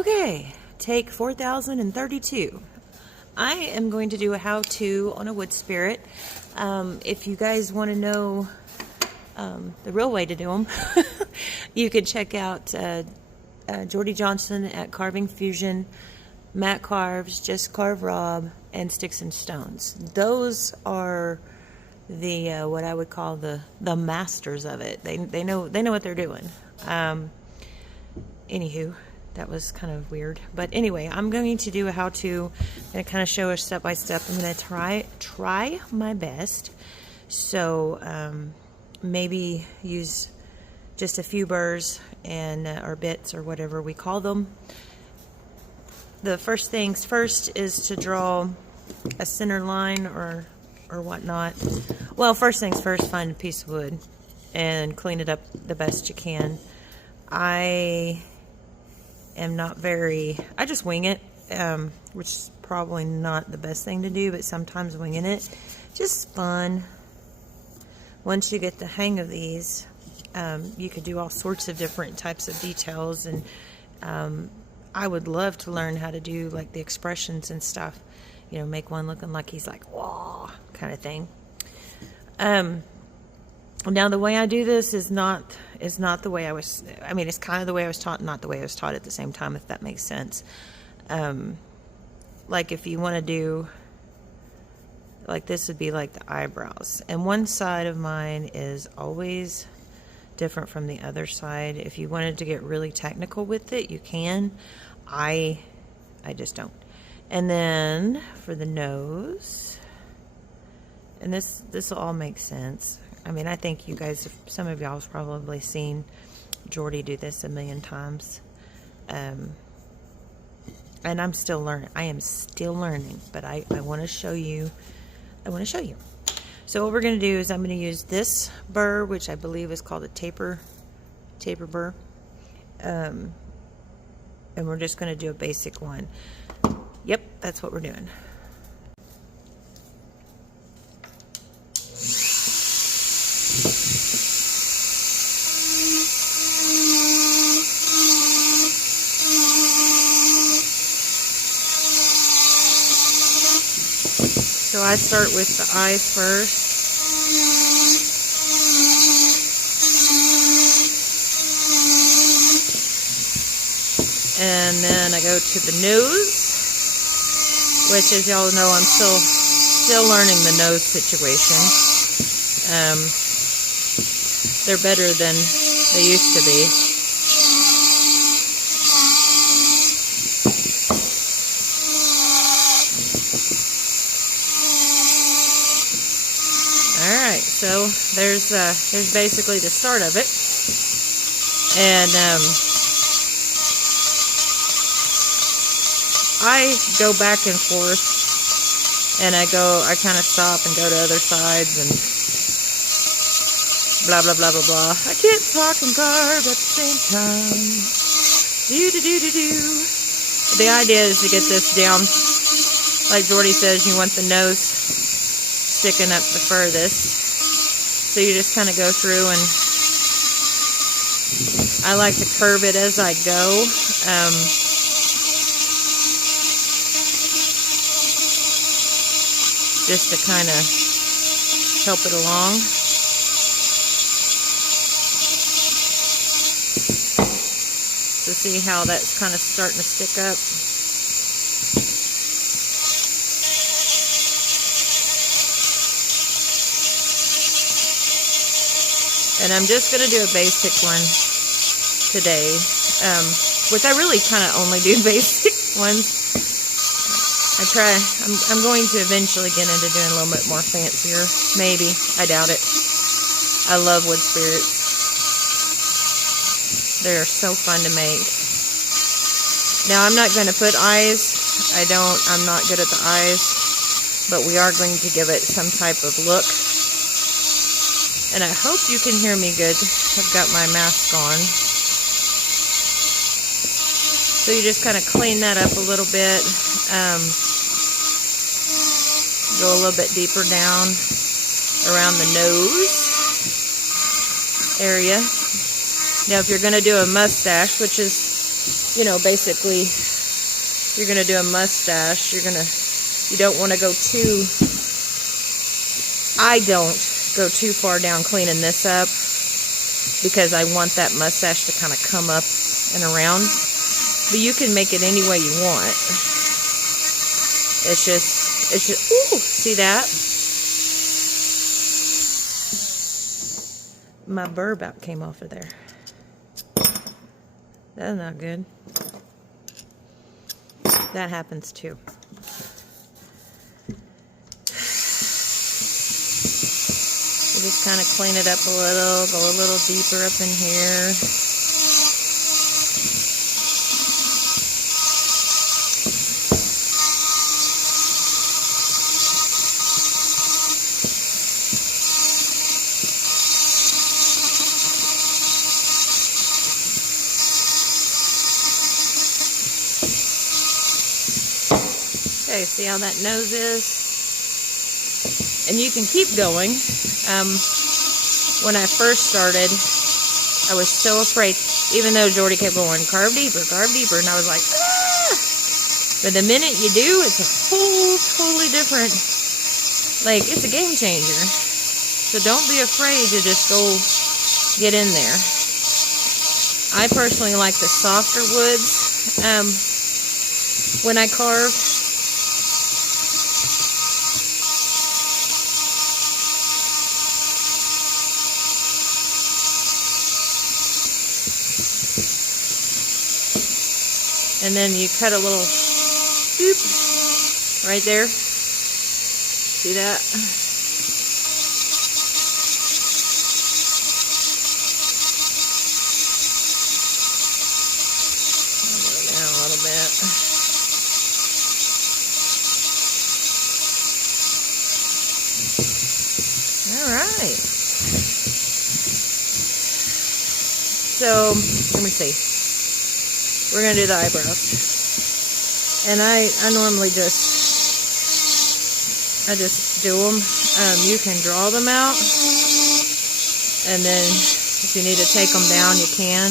Okay, take 4032. I am going to do a how-to on a wood spirit. If you guys want to know the real way to do them, you could check out Jordy Johnson at Carving Fusion, Matt Carves, Just Carve Rob, and Sticks and Stones. Those are the what I would call the masters of it. They know what they're doing. Anywho, that was kind of weird, but anyway, I'm going to do a how-to. I'm going to kind of show us step by step. I'm going to try my best. So maybe use just a few burrs and or bits or whatever we call them. The first things first is to draw a center line or whatnot. Well, first things first, find a piece of wood and clean it up the best you can. I am not very, I just wing it, which is probably not the best thing to do, but sometimes winging it just fun. Once you get the hang of these, you could do all sorts of different types of details, and I would love to learn how to do like the expressions and stuff, you know, make one looking like he's like, whoa, kind of thing. Now the way I do this is not the way I was, I mean, it's kind of the way I was taught, not the way I was taught at the same time, if that makes sense. Like if you want to do, like this would be like the eyebrows, and one side of mine is always different from the other side. If you wanted to get really technical with it, you can. I just don't. And then for the nose, and this will all make sense. I mean, I think you guys, some of y'all have probably seen Jordy do this a million times. And I'm still learning. I am still learning, but I want to show you. I want to show you. So what we're going to do is I'm going to use this burr, which I believe is called a taper burr. And we're just going to do a basic one. Yep, that's what we're doing. So I start with the eyes first. And then I go to the nose, which, as y'all know, I'm still learning the nose situation. They're better than they used to be. Alright, so there's basically the start of it. And I go back and forth, and I kind of stop and go to other sides and blah blah blah blah blah. I can't talk and carve at the same time. The idea is to get this down, like Jordy says, you want the nose sticking up the furthest. So you just kind of go through, and I like to curve it as I go. Just to kind of help it along. So see how that's kind of starting to stick up. And I'm just going to do a basic one today, which I really kind of only do basic ones. I'm going to eventually get into doing a little bit more fancier. Maybe. I doubt it. I love wood spirits. They're so fun to make. Now, I'm not going to put eyes. I'm not good at the eyes. But we are going to give it some type of look. And I hope you can hear me good. I've got my mask on. So you just kind of clean that up a little bit. Go a little bit deeper down around the nose area. Now, if you're going to do a mustache, which is you know, basically, you're going to do a mustache. You don't want to go too, I don't go too far down cleaning this up because I want that mustache to kind of come up and around. But you can make it any way you want. It's just, ooh, see that? My burr about came off of there. That's not good. That happens too. You just kind of clean it up a little, go a little deeper up in here. Okay, see how that nose is? And you can keep going. When I first started, I was so afraid, even though Jordy kept going, carve deeper, and I was like, ah! But the minute you do, it's a whole totally different, like, it's a game changer. So don't be afraid to just go get in there. I personally like the softer woods when I carve. And then you cut a little doop right there. See that? I'll go down a little bit. All right. So, let me see. We're going to do the eyebrows. And I normally I just do them. You can draw them out. And then if you need to take them down, you can.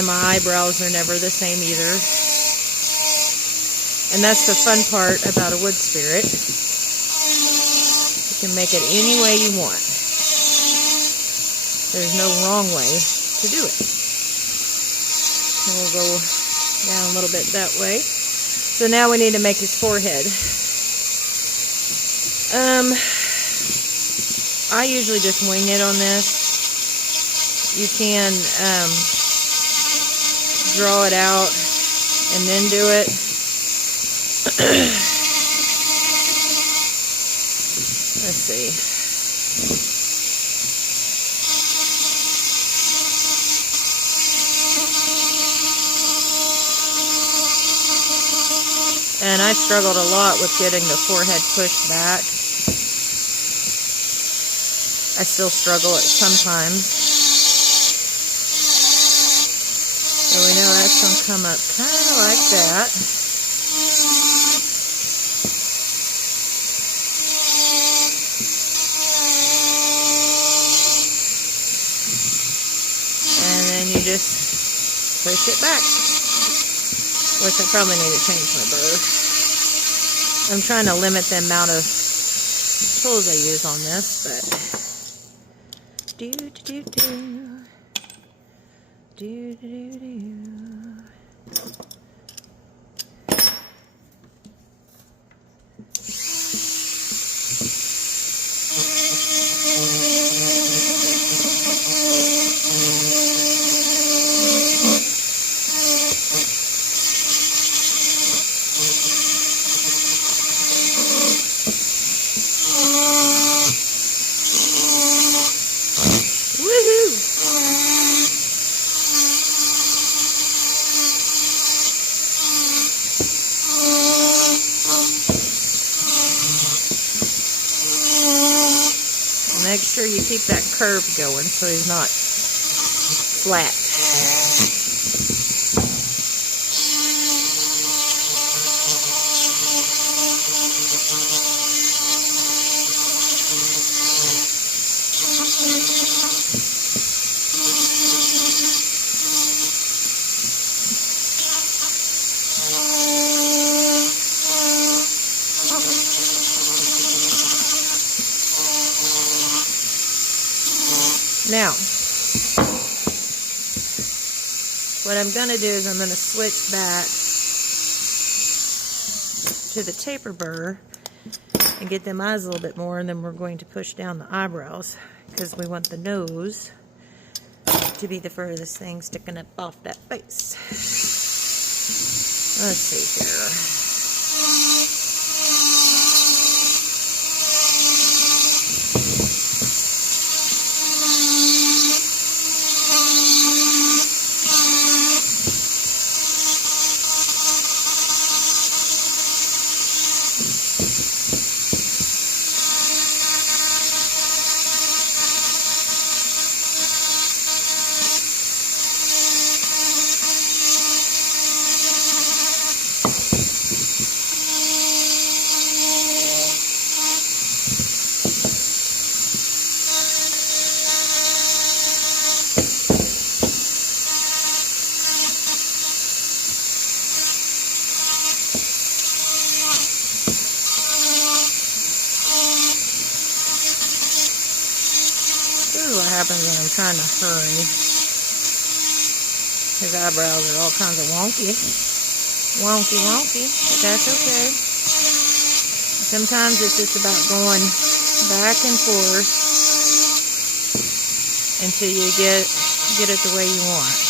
And my eyebrows are never the same either. And that's the fun part about a wood spirit. You can make it any way you want. There's no wrong way to do it. And we'll go down a little bit that way. So now we need to make his forehead. I usually just wing it on this. You can draw it out and then do it. Let's see. And I struggled a lot with getting the forehead pushed back. I still struggle it sometimes. So we know that's going to come up kind of like that. And then you just push it back. Which I probably need to change my burr. I'm trying to limit the amount of tools I use on this, but make sure you keep that curve going so he's not flat. Now, what I'm going to do is I'm going to switch back to the taper burr and get them eyes a little bit more, and then we're going to push down the eyebrows because we want the nose to be the furthest thing sticking up off that face. Let's see here. What happens when I'm trying to hurry. His eyebrows are all kinds of wonky, but that's okay. Sometimes it's just about going back and forth until you get it the way you want.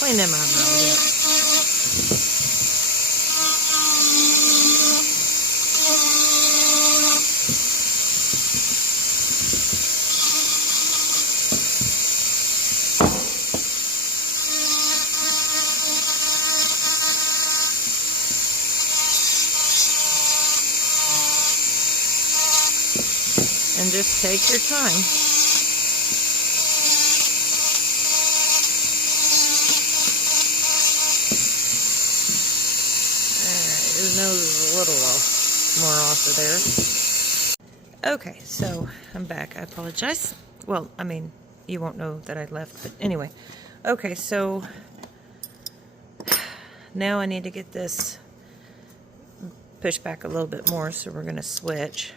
Clean them eyebrows up. And just take your time. His nose is a little more off of there. Okay, so I'm back. I apologize. Well, I mean, you won't know that I left, but anyway. Okay, so now I need to get this pushed back a little bit more, so we're going to switch.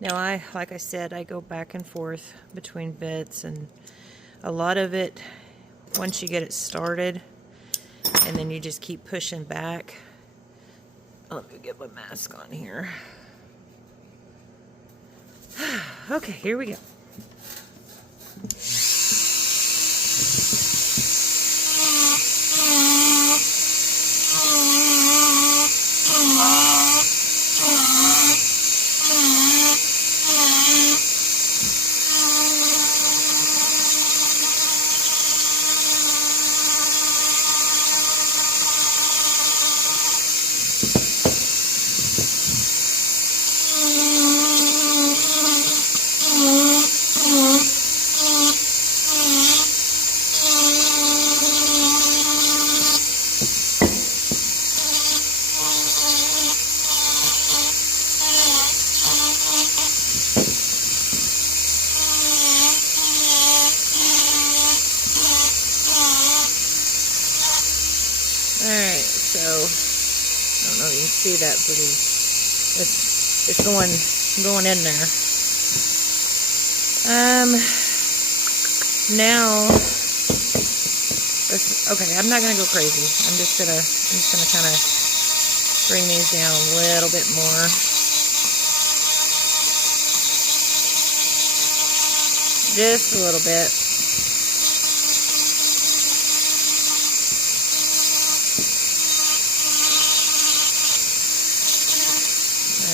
Now, like I said, I go back and forth between bits, and a lot of it, once you get it started, and then you just keep pushing back. Let me get my mask on here. Okay, here we go. Alright, so I don't know if you can see that, but it's going in there. Now okay, I'm not gonna go crazy. I'm just gonna kind of bring these down a little bit more. Just a little bit.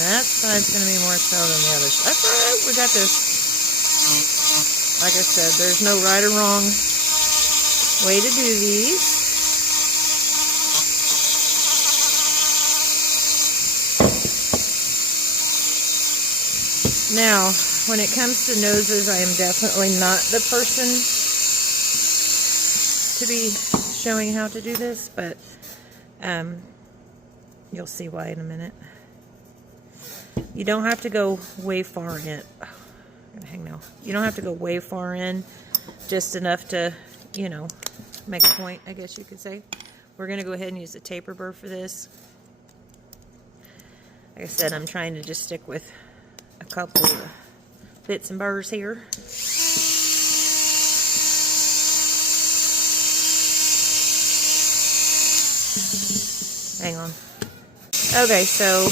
That side's going to be more so than the other side. That's alright, we got this. Like I said, there's no right or wrong way to do these. Now, when it comes to noses, I am definitely not the person to be showing how to do this, but you'll see why in a minute. You don't have to go way far in. Oh, I'm gonna hang now. You don't have to go way far in, just enough to, you know, make a point, I guess you could say. We're gonna go ahead and use the taper burr for this. Like I said, I'm trying to just stick with a couple of bits and burrs here. Hang on. Okay, so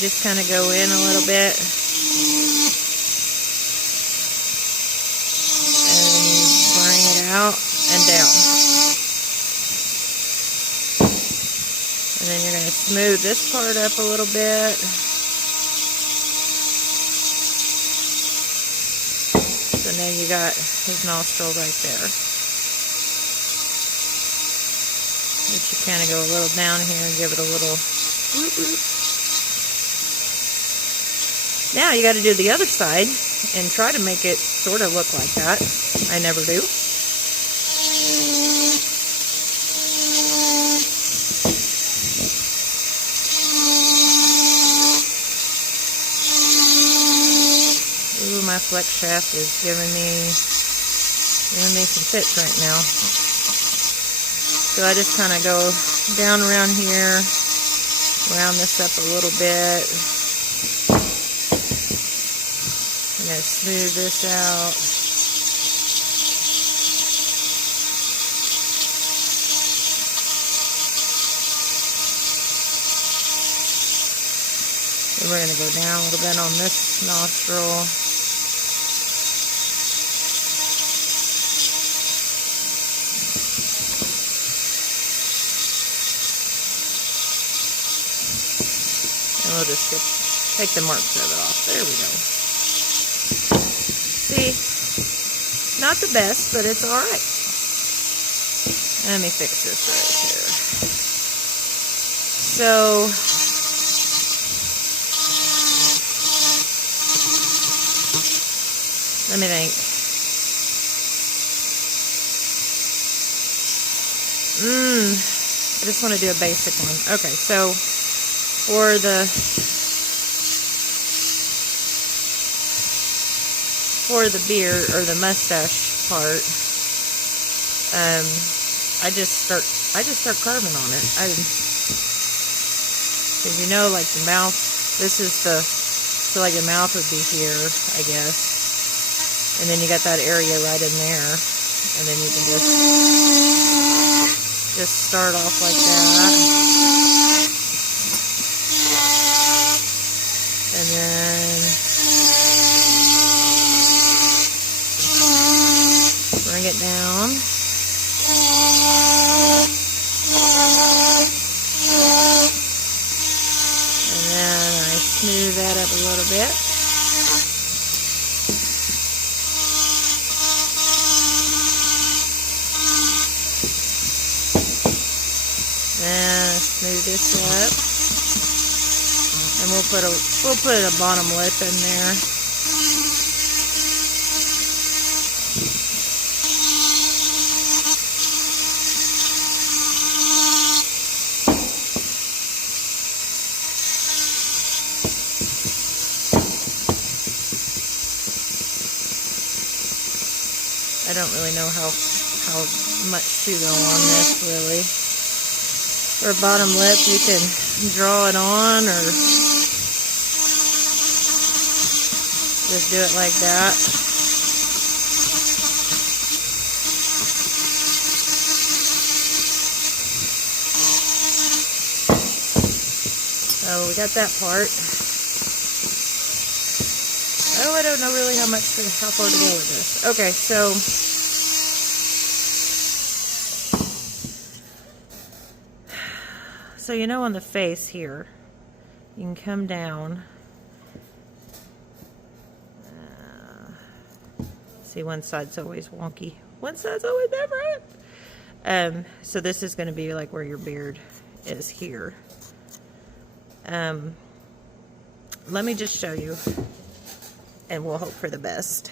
just kind of go in a little bit. And then you bring it out and down. And then you're going to smooth this part up a little bit. So now you got his nostril right there. But you kind of go a little down here and give it a little whoop whoop. Now you got to do the other side and try to make it sort of look like that. I never do. Ooh, my flex shaft is giving me some fits right now. So I just kind of go down around here, round this up a little bit. I'm going to smooth this out. Then we're going to go down a little bit on this nostril. And we'll just take the marks of it off. There we go. See, not the best, but it's all right. Let me fix this right here. So, let me think. I just want to do a basic one. Okay, so for the beard or the mustache part, I just start carving on it. Because you know, like the mouth, this is so like the mouth would be here, I guess, and then you got that area right in there, and then you can just start off like that, and then bring it down. And then I smooth that up a little bit. Then I smooth this up. And we'll put a bottom lip in there. I don't really know how much to go on this, really. For a bottom lip, you can draw it on or just do it like that. So we got that part. Oh, I don't know really how far to go with this. Okay, so you know on the face here, you can come down. See, one side's always wonky. One side's always different. So this is going to be like where your beard is here. Let me just show you, and we'll hope for the best.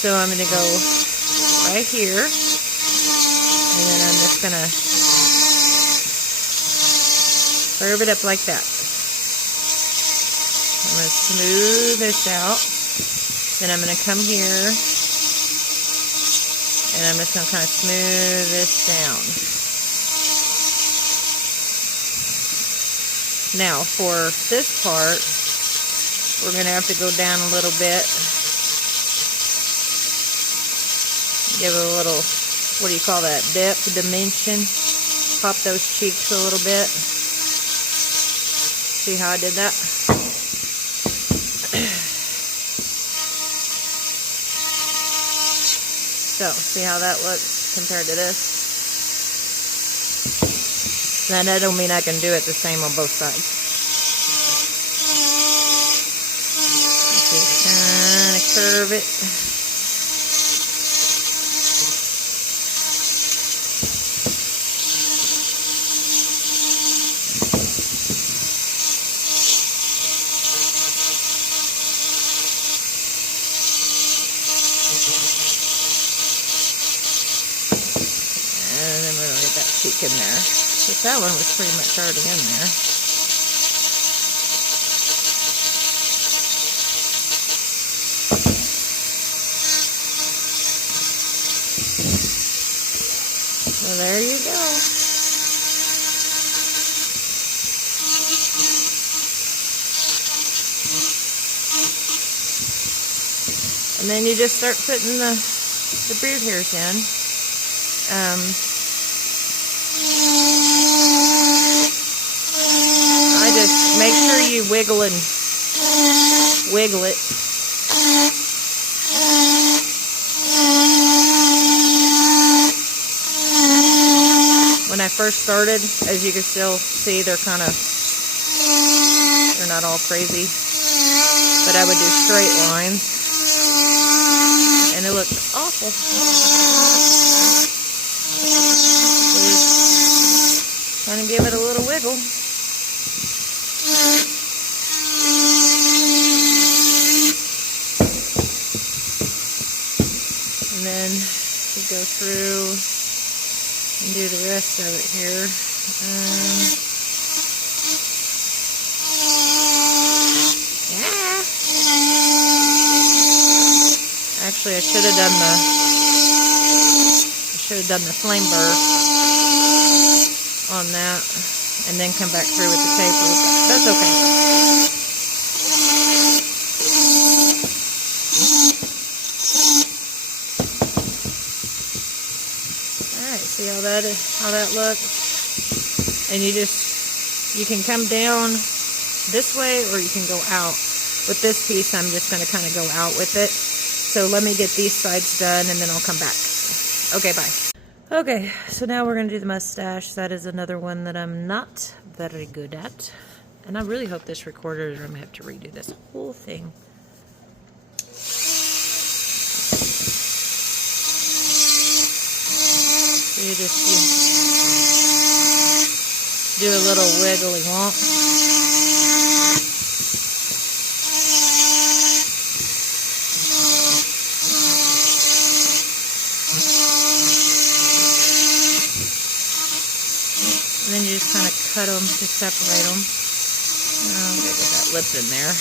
So I'm going to go right here, and then I'm just going to Curve it up like that. I'm going to smooth this out. Then I'm going to come here and I'm just going to kind of smooth this down. Now for this part, we're going to have to go down a little bit. Give it a little, what do you call that, depth, dimension. Pop those cheeks a little bit. See how I did that? So, see how that looks compared to this? Now, that don't mean I can do it the same on both sides. Just kind of curve it. And then we're going to get that cheek in there. But that one was pretty much already in there. So there you go. And then you just start putting the beard hairs in. I just make sure you wiggle it. When I first started, as you can still see, they're not all crazy. But I would do straight lines, and it looked awful. Kind of give it a little wiggle. And then we go through and do the rest of it here. Yeah. Actually, I should have done the flame burr on that, and then come back through with the taper. That's okay. Alright, see how that looks? And you can come down this way, or you can go out. With this piece, I'm just going to kind of go out with it. So let me get these sides done, and then I'll come back. Okay, bye. Okay, so now we're going to do the mustache. That is another one that I'm not very good at. And I really hope this recorder is going to have to redo this whole thing. So you just do a little wiggly womp. And then you just kind of cut them to separate them. I'm going to get that lip in there.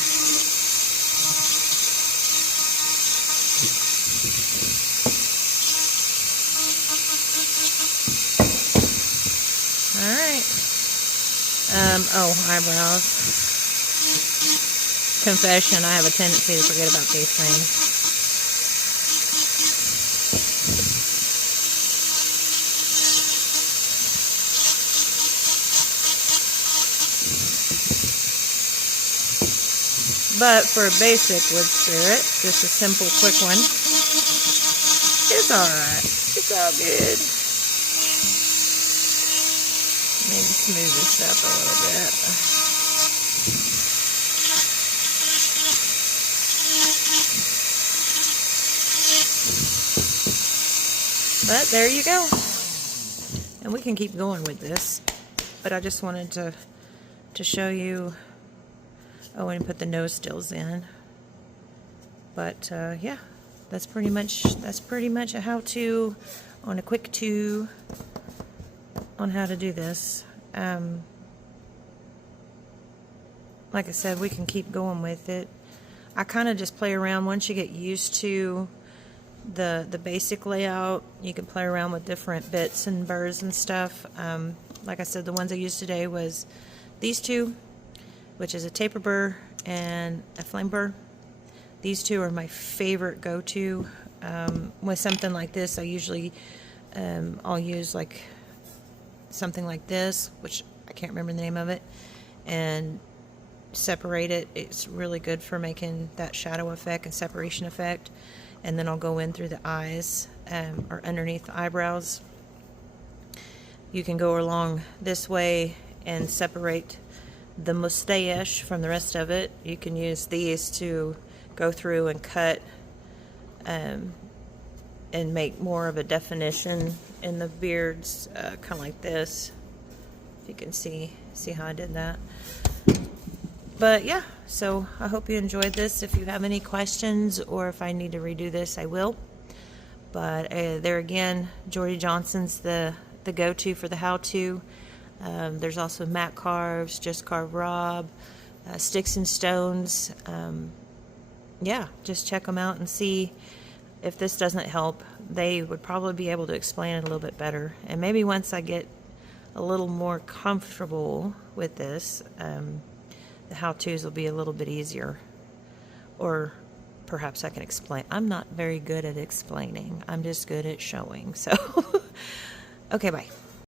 Alright. Oh, eyebrows. Confession, I have a tendency to forget about these things. But for a basic wood spirit, just a simple, quick one, it's alright. It's all good. Maybe smooth this up a little bit. But there you go. And we can keep going with this. But I just wanted to show you. Oh, and put the nose stills in. But yeah, that's pretty much a how-to on a quick 2 on how to do this. like I said, we can keep going with it. I kind of just play around. Once you get used to the basic layout, you can play around with different bits and burrs and stuff. Like I said, the ones I used today was these two, which is a taper burr and a flame burr. These two are my favorite go-to. With something like this, I usually I'll use like something like this, which I can't remember the name of it, and separate it. It's really good for making that shadow effect and separation effect. And then I'll go in through the eyes or underneath the eyebrows. You can go along this way and separate the mustache from the rest of it. You can use these to go through and cut and make more of a definition in the beards, kind of like this. If you can see how I did that. But yeah, so I hope you enjoyed this. If you have any questions or if I need to redo this, I will. But there again, Jordy Johnson's the go-to for the how-to. There's also Matt Carves, Just Carve Rob, Sticks and Stones. Yeah, just check them out and see if this doesn't help. They would probably be able to explain it a little bit better. And maybe once I get a little more comfortable with this, the how-tos will be a little bit easier. Or perhaps I can explain. I'm not very good at explaining. I'm just good at showing. So, okay, bye.